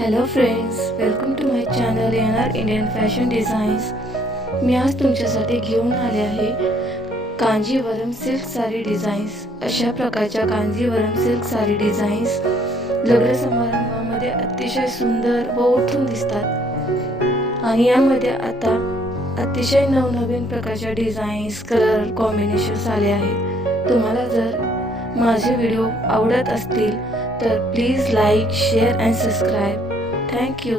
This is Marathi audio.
Hello friends, welcome to my channel NR Indian fashion designs. मी आज तुमच्यासाठी घेऊन आले आहे कांजीवरम सिल्क साडी डिझाईन्स। अशा प्रकारच्या कांजीवरम सिल्क साडी डिझाईन्स लग्न समारंभामध्ये अतिशय सुंदर व उठून दिसतात आणि यामध्ये आता अतिशय नवनवीन प्रकारच्या डिझाईन्स कलर कॉम्बिनेशन्स आले आहेत। तुम्हाला जर माझे व्हिडिओ आवडत असतील तर please like share and subscribe. Thank you.